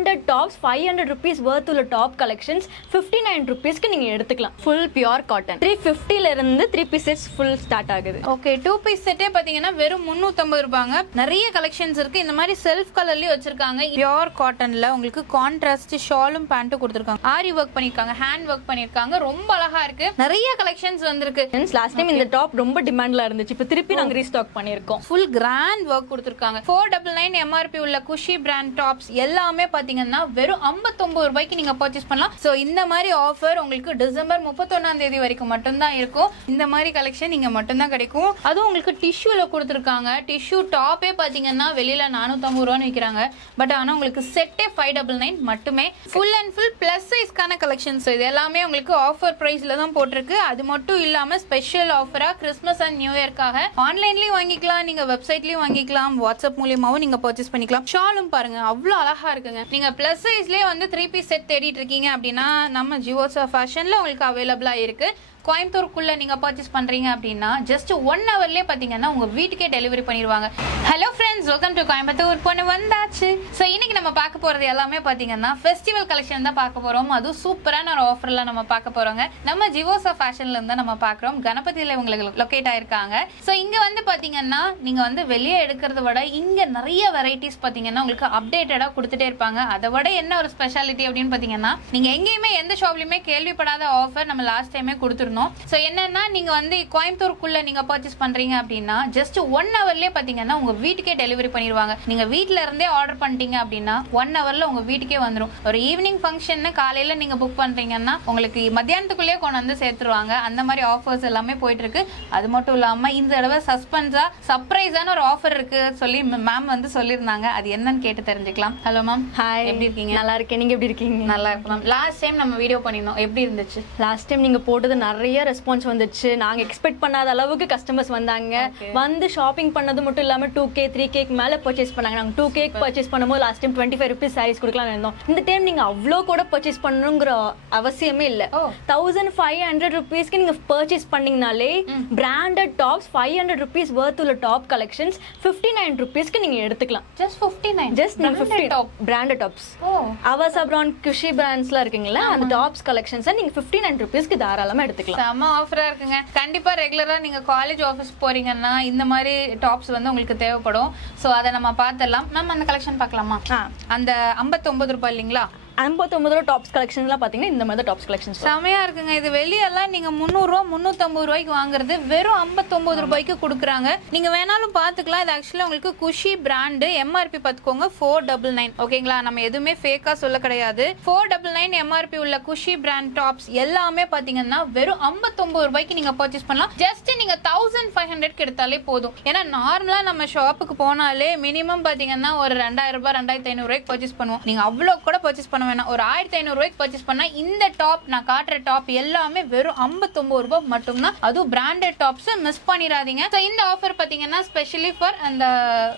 Branded tops 500 rupees worth உள்ள top collections 59 rupeesக்கு நீங்க எடுத்துக்கலாம். ஃபுல் பியூர் காட்டன் 350ல இருந்து 3 பீஸ் செட்ஸ் ஃபுல் ஸ்டார்ட் ஆகுது. ஓகே 2 பீஸ் செட்டே பாத்தீங்கன்னா வெறும் 350 ரூபாங்க. நிறைய கலெக்ஷன்ஸ் இருக்கு. இந்த மாதிரி செல்ஃப் கலர்லயே வச்சிருக்காங்க. பியூர் காட்டன்ல உங்களுக்கு கான்ட்ராஸ்ட் ஷாலும் பேண்ட்டும் கொடுத்திருக்காங்க. ஆரி ஒர்க் பண்ணிருக்காங்க, ஹேண்ட் ஒர்க் பண்ணிருக்காங்க. ரொம்ப அழகா இருக்கு. நிறைய கலெக்ஷன்ஸ் வந்திருக்கு. லாஸ்ட் டைம் இந்த டாப் ரொம்ப டிமாண்ட்ல இருந்துச்சு. இப்போ திருப்பி நாங்க ரீஸ்டாக் பண்ணிருக்கோம். ஃபுல் கிராண்ட் ஒர்க் கொடுத்திருக்காங்க. 499 MRP உள்ள குஷி பிராண்ட் டாப்ஸ் எல்லாமே பாத்தீங்கன்னா வெறும் 59 ரூபாய்க்கு நீங்க பர்ச்சேஸ் பண்ணலாம். சோ இந்த மாதிரி ஆஃபர் உங்களுக்கு டிசம்பர் 31ஆம் தேதி வரைக்கும் மட்டும் தான் இருக்கும். இந்த மாதிரி கலெக்ஷன் நீங்க மட்டும் தான் கிடைக்கும். அதுவும் உங்களுக்கு டிஷ்யூல கொடுத்திருக்காங்க. டிஷ்யூ டாப்பே பாத்தீங்கன்னா வெளியில 450 ரூபான்னு விற்கிறாங்க. பட் ஆனா உங்களுக்கு செட்டே 599 மட்டுமே. ஃபுல் அண்ட் ஃபுல் பிளஸ் சைஸ்க்கான கலெக்ஷன்ஸ் இது எல்லாமே உங்களுக்கு ஆஃபர் பிரைஸ்ல தான் போட்டிருக்கு. அது மட்டும் இல்லாம ஸ்பெஷல் ஆஃபரா கிறிஸ்மஸ் அண்ட் நியூ இயர்க்காக ஆன்லைன்லயும் வாங்கிக்கலாம், நீங்க வெப்சைட்லயும் வாங்கிக்கலாம், வாட்ஸ்அப் மூலியமாவும் நீங்க பர்ச்சேஸ் பண்ணிக்கலாம். ஷாலும் பாருங்க அவ்வளவு அழகா இருக்குங்க. நீங்க பிளஸ் சைஸ்லயே வந்து 3 பீஸ் செட் தேடிட்டு இருக்கீங்க அப்படின்னா நம்ம ஜிவோசா ஃபேஷன்ல உங்களுக்கு அவைலபிளா இருக்கு. கோயம்புத்தூருக்குள்ள நீங்க பர்ச்சேஸ் பண்றீங்க அப்படின்னா ஜஸ்ட் 1 ஹவர்லயே பாத்தீங்கன்னா உங்க வீட்டுக்கே டெலிவரி பண்ணிடுவாங்க. Hello friends, welcome to Coimbatore பொண்ணு வந்தாச்சு. ஸோ இன்னைக்கு நம்ம பார்க்க போறது எல்லாமே பாத்தீங்கன்னா ஃபெஸ்டிவல் கலெக்ஷன் தான் பார்க்க போறோம். அதுவும் சூப்பரான ஒரு ஆஃபர்ல நம்ம பார்க்க போறோங்க. நம்ம ஜிவோசா ஃபேஷன்ல இருந்து நம்ம பார்க்குறோம். கணபதியில உங்களுக்கு லொக்கேட் ஆயிருக்காங்க. ஸோ இங்க வந்து பாத்தீங்கன்னா நீங்க வந்து வெளியே எடுக்கிறத விட இங்க நிறைய வெரைட்டிஸ் பாத்தீங்கன்னா உங்களுக்கு அப்டேட்டடா கொடுத்துட்டே இருப்பாங்க. அதை விட என்ன ஒரு ஸ்பெஷாலிட்டி அப்படின்னு பாத்தீங்கன்னா நீங்க எங்கேயுமே எந்த ஷாப்லயுமே கேள்விப்படாத ஆஃபர் நம்ம லாஸ்ட் டைமே கொடுத்துருந்தோம். சோ என்னன்னா நீங்க வந்து கோயம்புத்தூருக்குள்ள நீங்க பர்ச்சேஸ் பண்றீங்க அப்படின்னா ஜஸ்ட் 1 ஹவர்லயே பாத்தீங்கன்னா உங்க வீட்டுக்கே டெலிவரி பண்ணிடுவாங்க. நீங்க வீட்ல இருந்தே ஆர்டர் பண்ணிட்டீங்க அப்படின்னா 1 ஹவர்ல உங்க வீட்டுக்கே வந்துடும். ஒரு ஈவினிங் ஃபங்க்ஷன் காலையில நீங்க புக் பண்றீங்கன்னா உங்களுக்கு மத்தியானத்துக்குள்ளேயே கொண்டு வந்து சேர்த்துருவாங்க. அந்த மாதிரி ஆஃபர்ஸ் எல்லாமே போயிட்டு இருக்கு. அது மட்டும் இல்லாம இந்த தடவை சஸ்பென்ஸா சர்ப்ரைஸான ஒரு ஆஃபர் இருக்கு சொல்லி மேம் வந்து சொல்லியிருந்தாங்க. அது என்னன்னு கேட்டு தெரிஞ்சுக்கலாம். Hello ma'am. ஹாய், எப்படி இருக்கீங்க? நல்லா இருக்கேன். நீங்க எப்படி இருக்கீங்க? நல்லா இருக்கு மேம். லாஸ்ட் டைம் நம்ம வீடியோ பண்ணிருந்தோம், எப்படி இருந்துச்சு? லாஸ்ட் டைம் நீங்க போட்டது நிறைய ரெஸ்பான்ஸ் வந்துச்சு. நாங்க எக்ஸ்பெக்ட் பண்ணாத அளவுக்கு கஸ்டமர்ஸ் வந்தாங்க. வந்து ஷாப்பிங் பண்ணது மட்டும் இல்லாம 2K 3K மேல பர்ச்சேஸ் பண்ணாங்க. நாங்க 2K பர்ச்சேஸ் பண்ணும்போது லாஸ்ட் டைம் 25 rupees சாரீஸ் கொடுக்கலாம்னு இருந்தோம். இந்த டைம் நீங்க அவ்வளோ கூட பர்ச்சேஸ் பண்ணணுங்கிற அவசியமே இல்ல. 1500 rupeesக்கு நீங்க பர்ச்சேஸ் பண்ணீங்கனாலே பிராண்டட் டாப்ஸ் 500 rupees worth உள்ள டாப் கலெக்ஷன்ஸ் 59 rupeesக்கு நீங்க எடுத்துக்கலாம். Just 59. Just 50 top branded tops. அவசா பிராண்ட் குஷி பிராண்ட்ஸ்ல இருக்குங்களா, அந்த டாப்ஸ் கலெக்ஷன்ஸ் நீங்க 59 rupeesக்கு தாராளமா எடுத்துக்கலாம். செம ஆஃபரா இருக்குங்க. கண்டிப்பா ரெகுலரா நீங்க காலேஜ் ஆஃபீஸ் போறீங்கன்னா இந்த மாதிரி டாப்ஸ் வந்து உங்களுக்கு தேவைப்படும். சோ அதை நம்ம பார்த்துடலாம். மேம் அந்த கலெக்ஷன் பார்க்கலாமா? அந்த 59 ரூபாய் இல்லைங்களா? 59 டாப்ஸ் கலெக்ஷன்ஸ்லாம் பாத்தீங்கன்னா இந்த மாதிரி டாப்ஸ் கலெக்ஷன்ஸ் செமையா இருக்குங்க. இது வெளியெல்லாம் நீங்க 300 ரூபா 350 ரூபாய்க்கு வாங்குறது வெறும் 59 ரூபாய்க்கு கொடுக்குறாங்க. நீங்க வேணாலும் பாத்துக்கலாம். இது ஆக்சுவலா உங்களுக்கு குஷி பிராண்ட். MRP பாத்துக்கோங்க 499. ஓகேங்களா? நம்ம எதுவுமே ஃபேக்கா சொல்ல கிடையாது. 499 MRP உள்ள குஷி பிராண்ட் டாப்ஸ் எல்லாமே பாத்தீங்கன்னா வெறும் 59 ரூபாய்க்கு நீங்க பர்ச்சேஸ் பண்ணலாம். ஜஸ்ட் நீங்க 1500 எடுத்தாலே போதும். ஏன்னா நார்மலா நம்ம ஷாப்புக்கு போனாலே மினிமம் பாத்தீங்கன்னா ஒரு 2000 ரூபாய் 2500 ரூபாய்க்கு பர்ச்சேஸ் பண்ணுவோம். நீங்க அவ்வளவு கூட பர்ச்சேஸ் பண்ண ஒரு 1500 ரூபாய்க்கு பர்ச்சேஸ் பண்ணா இந்த டாப் நான் காட்டுற டாப் எல்லாமே வெறும் 59 ரூபாய் மட்டும்தான். அதுவும் பிராண்டட் டாப்ஸ் மிஸ் பண்ணிராதீங்க. சோ இந்த ஆஃபர் பாத்தீங்கன்னா ஸ்பெஷலி ஃபார் அந்த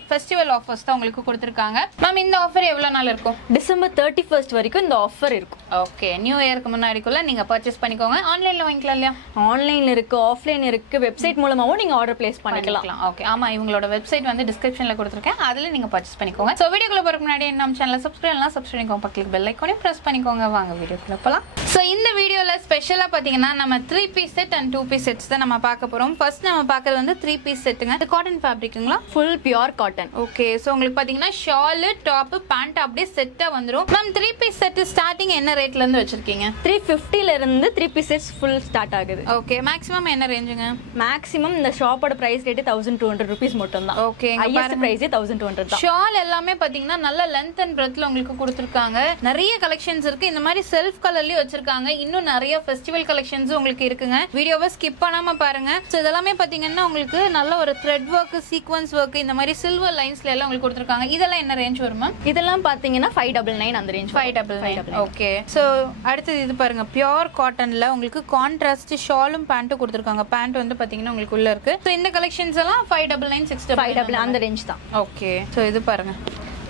ஃபெஸ்டிவல் ஆஃபர்ஸ் தான் உங்களுக்கு கொடுத்திருக்காங்க. மேம் இந்த ஆஃபர் எவ்வளவு நாள் இருக்கும்? டிசம்பர் 31 வரைக்கும் இந்த ஆஃபர் இருக்கும். ஓகே, நியூ இயருக்கு முன்னாடிக்குள்ள நீங்க பர்ச்சேஸ் பண்ணிக்கோங்க. ஆன்லைன்ல வாங்கிக்கலாம் இல்லையா? ஆன்லைன்ல இருக்கு, ஆஃப்லைன் இருக்கு, வெப்சைட் மூலமாவும் நீங்க ஆர்டர் பிளேஸ் பண்ணிக்கலாம். ஓகே, ஆமா இவங்களோட வெப்சைட் வந்து டிஸ்கிரிப்ஷன்ல கொடுத்திருக்கேன். அதுல நீங்க பர்ச்சேஸ் பண்ணிக்கோங்க. சோ வீடியோக்குள்ள போறதுக்கு முன்னாடி நம்ம சேனலை சப்ஸ்கிரைப் பண்ணிக்கோங்க, பக்கத்துல பெல் ஐகானை பிரஸ் பண்ணிக்கோங்க. வாங்க வீடியோக்குள்ள போலாம். சோ இந்த வீடியோல ஸ்பெஷலா பாத்தீங்கன்னா நம்ம 3 piece set and 2 piece sets தான் நம்ம பார்க்க போறோம். ஃபர்ஸ்ட் நம்ம பார்க்கிறது வந்து 3 பீஸ் செட்டுங்க. இது காட்டன் ஃபேப்ரிக்குங்களா? Full pure cotton. Okay, so உங்களுக்கு பாத்தீங்கன்னா ஷால், டாப், பேண்ட் அப்படியே செட்டா வந்துரும். மேம் 3 பீஸ் செட் ஸ்டார்டிங் என்ன ரேட்ல இருந்து வச்சிருக்கீங்க? 350ல இருந்து 3 பீஸ் செட்ஸ் ஃபுல் ஸ்டார்ட் ஆகுது. ஓகே, மேக்ஸிமம் என்ன ரேஞ்சுங்க? மேக்ஸிமம் இந்த ஷாப்போட பிரைஸ் ரேட் 1200 rupees மட்டும் தான். ஓகே, ஹையஸ்ட் பிரைஸ் 1200 தான். ஷால் எல்லாமே பாத்தீங்கன்னா நல்ல லெந்த் அண்ட் பிரெத்ல உங்களுக்கு கொடுத்திருக்காங்க. நிறைய கலெக்ஷன்ஸ் இருக்கு. இந்த மாதிரி செல்ஃப் கலர்லயே வச்சிருக்காங்க. இன்னும் நிறைய ஃபெஸ்டிவல் கலெக்ஷன்ஸ் உங்களுக்கு இருக்குங்க. வீடியோவை ஸ்கிப் பண்ணாம பாருங்க. சோ இதெல்லாமே பாத்தீங்கன்னா உங்களுக்கு நல்ல ஒரு த்ரெட் வர்க், சீக்வென்ஸ் வர்க், இந்த மாதிரி சில்வர் லைன்ஸ்ல எல்லாம் உங்களுக்கு கொடுத்திருக்காங்க. இதெல்லாம் என்ன ரேஞ்ச் வருமா? இதெல்லாம் பாத்தீங்கன்னா 599 அந்த ரேஞ்ச். 599. ஓகே, சோ அடுத்து இது பாருங்க, பியூர் காட்டன்ல உங்களுக்கு கான்ட்ராஸ்ட் ஷாலும் பேண்ட்டும் கொடுத்திருக்காங்க. பேண்ட் வந்து பாத்தீங்கன்னா உங்களுக்கு உள்ள இருக்கு. சோ இந்த கலெக்ஷன்ஸ் எல்லாம் 599 699 அந்த ரேஞ்ச் தான். ஓகே, சோ இது பாருங்க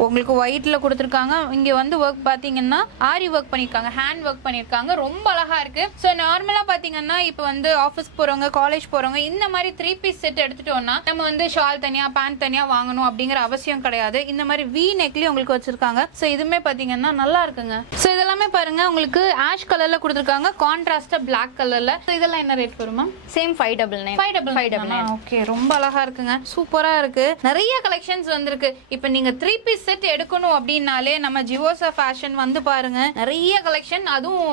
உங்களுக்கு ஒயிட்ல கொடுத்துருக்காங்க. இங்க வந்து ஒர்க் பாத்தீங்கன்னா ஆரி ஒர்க் பண்ணிருக்காங்க, ஹேண்ட் ஒர்க் பண்ணிருக்காங்க. ரொம்ப அழகா இருக்கு. ஸோ நார்மலா பாத்தீங்கன்னா இப்போ வந்து ஆஃபீஸ்க்கு போறவங்க, காலேஜ் போறவங்க இந்த மாதிரி 3 பீஸ் செட் எடுத்துட்டோம்னா நம்ம வந்து ஷால் தனியா, பேண்ட் தனியா வாங்கணும் அப்படிங்கிற அவசியம் கிடையாது. இந்த மாதிரி வி நெக்லயும் உங்களுக்கு வச்சிருக்காங்க. ஸோ இதுமே பாத்தீங்கன்னா நல்லா இருக்குங்க. ஸோ இதெல்லாமே பாருங்க உங்களுக்கு ஆஷ் கலர்ல கொடுத்துருக்காங்க, கான்ட்ராஸ்டா பிளாக் கலர்ல. ஸோ இதெல்லாம் என்ன ரேட் வருமா? சேம் 599. ஓகே, ரொம்ப அழகா இருக்குங்க, சூப்பரா இருக்கு. நிறைய கலெக்ஷன்ஸ் வந்திருக்கு. இப்போ நீங்க 3 பீஸ் செட் எடுக்கணும் அப்படின்னாலே நம்ம ஜிவோசா ஃபேஷன் வந்து பாருங்க, நிறைய கலெக்ஷன். அதுவும்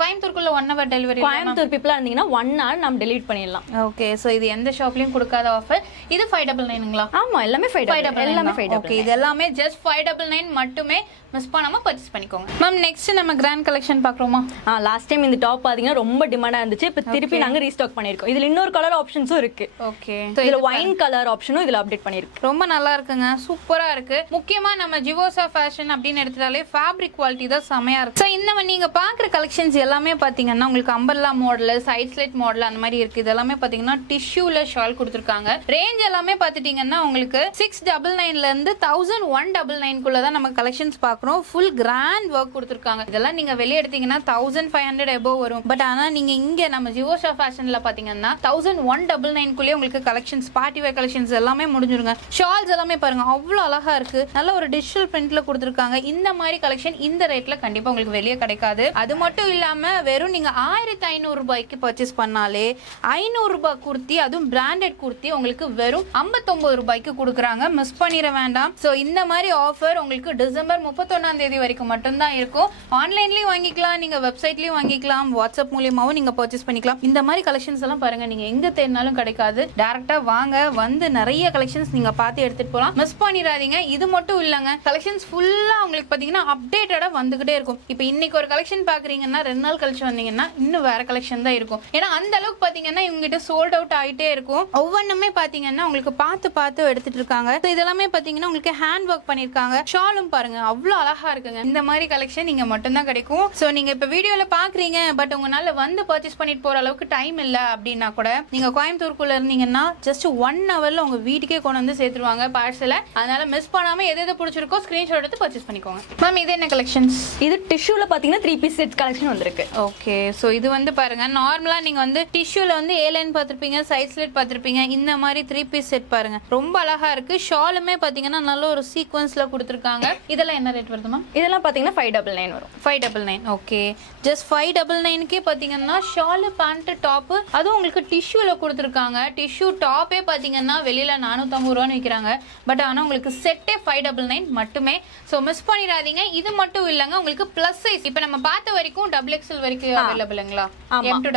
கோயம்புத்தூருக்குள்ள 1 hour டெலிவரி. கோயம்புத்தூர் பீப்புளா இருந்தீங்கன்னா 1 hour நம்ம டெலிவரி பண்ணிடலாம். ஓகே, சோ இது எந்த ஷாப்லயும் கொடுக்காத ஆஃபர். இது 599ங்களா? ஆமா, எல்லாமே 599. எல்லாமே 599. ஓகே, இது எல்லாமே ஜஸ்ட் 599 மட்டுமே. மிஸ் பண்ணாம பர்ச்சேஸ் பண்ணிக்கோங்க. மேம் நெக்ஸ்ட் நம்ம கிராண்ட் கலெக்ஷன் பார்க்கறோமா? லாஸ்ட் டைம் இந்த டாப் பாத்தீங்கன்னா ரொம்ப டிமாண்டா இருந்துச்சு. இப்போ திருப்பி நாங்க ரீஸ்டாக் பண்ணிருக்கோம். இதுல இன்னொரு கலர் ஆப்ஷன்ஸும் இருக்கு. ஓகே, இதுல ஒயின் கலர் ஆப்ஷனும் இதுல அப்டேட் பண்ணிருக்கு. ரொம்ப நல்லா இருக்குங்க, சூப்பரா இருக்கு. முக்கியமா நம்ம ஜிவோசா ஃபேஷன் அப்படின்னு எடுத்துட்டாலே ஃபேப்ரிக் குவாலிட்டி தான் செமையா இருக்கு. ஸோ இந்த நீங்க பாக்குற கலெக்ஷன்ஸ் எல்லாமே பாத்தீங்கன்னா உங்களுக்கு umbrella model, side slit model அந்த மாதிரி இருக்கு. இது எல்லாமே பாத்தீங்கன்னா டிஷ்யூல ஷால் கொடுத்துருக்காங்க. ரேஞ்ச் எல்லாமே பாத்துட்டீங்கன்னா உங்களுக்கு 699ல இருந்து 1199 குள்ள தான் நம்ம கலெக்ஷன்ஸ் பார்க்கறோம். ஃபுல் கிராண்ட் ஒர்க் கொடுத்துருக்காங்க. இதெல்லாம் நீங்க வெளிய எடுத்தீங்கன்னா 1500 above வரும். பட் ஆனா நீங்க இங்க நம்ம ஜிவோசா ஃபேஷன்ல பாத்தீங்கன்னா 1199 குள்ளே உங்களுக்கு கலெக்ஷன்ஸ், பார்ட்டி வேர் கலெக்ஷன்ஸ் எல்லாமே முடிஞ்சிருங்க. ஷால்ஸ் எல்லாமே பாருங்க அவ்வளவு அழகா இருக்கு. நல்ல ஒரு டிஜிட்டல் பிரிண்ட்ல கொடுத்துருக்காங்க. இந்த மாதிரி கலெக்ஷன் இந்த ரேட்ல கண்டிப்பா உங்களுக்கு வெளியே கிடைக்காது. அது மட்டும் இல்லாம வெறும் நீங்க 1500 ரூபாய்க்கு பர்ச்சேஸ் பண்ணாலே 500 ரூபாய் குர்த்தி, அதுவும் பிராண்டட் குர்த்தி உங்களுக்கு வெறும் 59 ரூபாய்க்கு கொடுக்குறாங்க. மிஸ் பண்ணிட வேண்டாம். சோ இந்த மாதிரி ஆஃபர் உங்களுக்கு டிசம்பர் 31ஆம் தேதி வரைக்கும் மட்டும்தான் இருக்கும். ஆன்லைன்லயும் வாங்கிக்கலாம், நீங்க வெப்சைட்லயும் வாங்கிக்கலாம், வாட்ஸ்அப் மூலியமாவும் நீங்க பர்ச்சேஸ் பண்ணிக்கலாம். இந்த மாதிரி கலெக்ஷன்ஸ் எல்லாம் பாருங்க நீங்க எங்க தேடினாலும் கிடைக்காது. டைரக்டா வாங்க, வந்து நிறைய கலெக்ஷன்ஸ் நீங்க பார்த்து எடுத்துட்டு போலாம். மிஸ் பண்ணிடாதீங்க. இது மட்டும் இல்லங்க, கலெக்ஷன்ஸ் ஃபுல்லா உங்களுக்கு பாத்தீங்கன்னா அப்டேட்டடா வந்துகிட்டே இருக்கும். இப்போ இன்னைக்கு ஒரு கலெக்ஷன் பாக்குறீங்கன்னா 2 நாள் கழிச்சு வந்தீங்கன்னா இன்னும் வேற கலெக்ஷன் தான் இருக்கும். ஏன்னா அந்த அளவுக்கு பாத்தீங்கன்னா இவங்ககிட்ட சோல்ட் அவுட் ஆயிட்டே இருக்கும். ஒவ்வொன்றுமே பாத்தீங்கன்னா உங்களுக்கு பார்த்து எடுத்துட்டு இருக்காங்க. இதெல்லாமே பாத்தீங்கன்னா உங்களுக்கு ஹேண்ட் ஒர்க் பண்ணிருக்காங்க. ஷாலும் பாருங்க அவ்வளவு அழகா இருக்குங்க. இந்த மாதிரி கலெக்ஷன் நீங்க மட்டும் தான் கிடைக்கும். சோ நீங்க இப்ப வீடியோல பாக்குறீங்க, பட் உங்களால வந்து பர்ச்சேஸ் பண்ணிட்டு போற அளவுக்கு டைம் இல்ல அப்படின்னா கூட நீங்க கோயம்புத்தூருக்குள்ள இருந்தீங்கன்னா ஜஸ்ட் 1 hourல உங்க வீட்டுக்கே கொண்டு வந்து சேர்த்துருவாங்க பார்சல. அதனால மிஸ் பண்ணாம எது பிடிச்சிருக்கோ ஸ்கிரீன்ஷாட் எடுத்து பர்ச்சேஸ் பண்ணிக்கோங்க. மேம் இது என்ன கலெக்ஷன்ஸ்? இது டிஷ்யூல பாத்தீங்கன்னா 3 பீஸ் செட் கலெக்ஷன் வந்திருக்கு. ஓகே, சோ இது வந்து பாருங்க நார்மலா நீங்க வந்து டிஷ்யூல வந்து A லைன் பாத்திருப்பீங்க, சைட் ஸ்லிட் பாத்திருப்பீங்க. இந்த மாதிரி 3 பீஸ் செட் பாருங்க ரொம்ப அழகா இருக்கு. ஷாலுமே பாத்தீங்கன்னா நல்ல ஒரு சீக்வென்ஸ்ல கொடுத்திருக்காங்க. இதெல்லாம் என்ன ரேட் வருதுமா? இதெல்லாம் பாத்தீங்கன்னா 599 வரும். 599. ஓகே, ஜஸ்ட் 599க்கே பாத்தீங்கன்னா ஷால், பேண்ட், டாப், அதுவும் உங்களுக்கு டிஷ்யூல கொடுத்துருக்காங்க. டிஷ்யூ டாப்பே பாத்தீங்கன்னா வெளியில 450 ரூபான்னு விற்கிறாங்க. பட் ஆனா உங்களுக்கு செட்டே 599 மட்டுமே. ஸோ மிஸ் பண்ணிடாதீங்க. இது மட்டும் இல்லைங்க, உங்களுக்கு பிளஸ் சைஸ் இப்போ நம்ம பார்த்த வரைக்கும் XXL வரைக்கும் அவைலபிளுங்களா? M to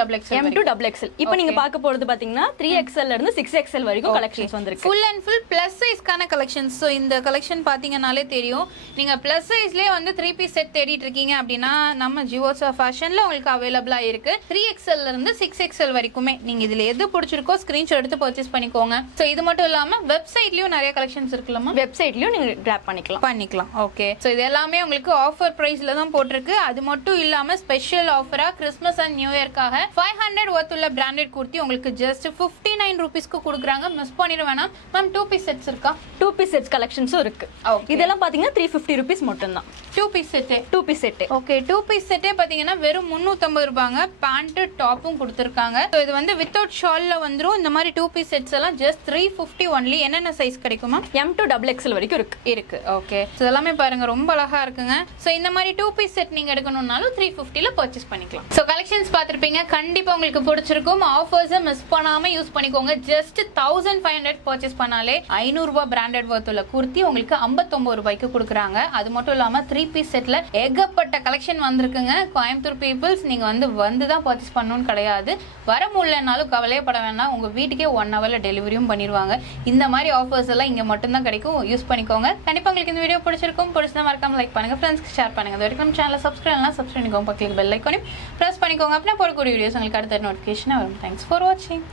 XXL. இப்போ நீங்க பார்க்க போறது பாத்தீங்கன்னா 3XL ல இருந்து 6XL வரைக்கும் கலெக்ஷன்ஸ் வந்திருக்கு. ஃபுல் அண்ட் ஃபுல் பிளஸ் சைஸ்க்கான கலெக்ஷன்ஸ். ஸோ இந்த கலெக்ஷன் பாத்தீங்கன்னாலே தெரியும். நீங்க பிளஸ் சைஸ்லேயே வந்து 3 பீஸ் செட் தேடிட்டு இருக்கீங்க அப்படின்னா நம்ம ஜிவோசா ஃபேஷன்ல உங்களுக்கு அவைலபிளா இருக்கு. 3XL ல இருந்து 6XL வரைக்குமே நீங்க இதுல எது பிடிச்சிருக்கோ ஸ்கிரீன்ஷாட் எடுத்து பர்ச்சேஸ் பண்ணிக்கோங்க. சோ இது மட்டும் இல்லாம வெப்சைட்லயும் நிறைய கலெக்ஷன்ஸ் இருக்குல்லமா? வெப்சைட்லயும் நீங்க கிராப் பண்ணிக்கலாம். ஓகே, சோ இது எல்லாமே உங்களுக்கு ஆஃபர் பிரைஸ்ல தான் போட்டிருக்கு. அது மட்டும் இல்லாம ஸ்பெஷல் ஆஃபரா கிறிஸ்மஸ் அண்ட் நியூ இயர்க்காக 500 worth உள்ள பிராண்டட் குர்த்தி உங்களுக்கு ஜஸ்ட் 59 ரூபீஸ்க்கு கொடுக்குறாங்க. மிஸ் பண்ணிட வேணாம். மேம் 2 பீஸ் செட்ஸ் இருக்கா? 2 பீஸ் செட்ஸ் கலெக்ஷன்ஸும் இருக்கு. இதெல்லாம் பாத்தீங்கன்னா 350 ரூபீஸ் மட்டும் தான். 2 பீஸ் செட். ஓகே, 2 பீஸ் செட்டே பாத்தீங்கன்னா வெறும் 350 ரூபாங்க. பேண்ட் டாப்பும் கொடுத்திருக்காங்க. சோ இது வந்து வித்அவுட் ஷால்ல வந்துரும். இந்த மாதிரி 2 பீஸ் செட்ஸ் எல்லாம் ஜஸ்ட் 350 ஒன்லி. என்னென்ன சைஸ் கிடைக்குமா? M to XXL வரைக்கும் இருக்கு. ஓகே, சோ எல்லாமே பாருங்க ரொம்ப அழகா இருக்குங்க. சோ இந்த மாதிரி 2 பீஸ் செட் நீங்க எடுக்கணும்னாலும் 350ல பர்ச்சேஸ் பண்ணிக்கலாம். சோ கலெக்ஷன்ஸ் பாத்திருப்பீங்க, கண்டிப்பா உங்களுக்கு பிடிச்சிருக்கும். ஆஃபர்ஸ் மிஸ் பண்ணாம யூஸ் பண்ணிக்கோங்க. ஜஸ்ட் 1500 பர்ச்சேஸ் பண்ணாலே 500 ரூபாய் பிராண்டட் வர்த் உள்ள குர்த்தி உங்களுக்கு 59 ரூபாய்க்கு கொடுக்குறாங்க. அது மட்டும் இல்லாம 3 பீஸ் செட்ல ஏகப்பட்ட கலெக்ஷன் வந்திருக்குங்க. கோயம்புத்தூர் பீப்புள்ஸ் நீங்க வந்து தான் பர்ச்சேஸ் பண்ணணும்னு கிடையாது. வர முடியலனாலும் கவலையப்பட வேண்டாம். உங்க வீட்டுக்கே 1 hourல டெலிவரியும் பண்ணிடுவாங்க. இந்த மாதிரி ஆஃபர்ஸ் எல்லாம் இங்க மட்டும் தான் கிடைக்கும். யூஸ் பண்ணிக்கோங்க. கண்டிப்பா உங்களுக்கு இந்த வீடியோ பிடிச்சிருக்கும். பிடிச்சா மறக்காம லைக் பண்ணுங்க, ஃப்ரெண்ட்ஸ்க்கு ஷேர் பண்ணுங்க. அது வரைக்கும் சேனலை சப்ஸ்கிரைப் பண்ணிக்கோங்க. பக்கத்துல பெல் ஐகானையும் பிரஸ் பண்ணிக்கோங்க. அப்படின்னா போடக்கூடிய வீடியோஸ் உங்களுக்கு அடுத்த நோட்டிஃபிகேஷன் வரும். தேங்க்ஸ் ஃபார் வாட்சிங்.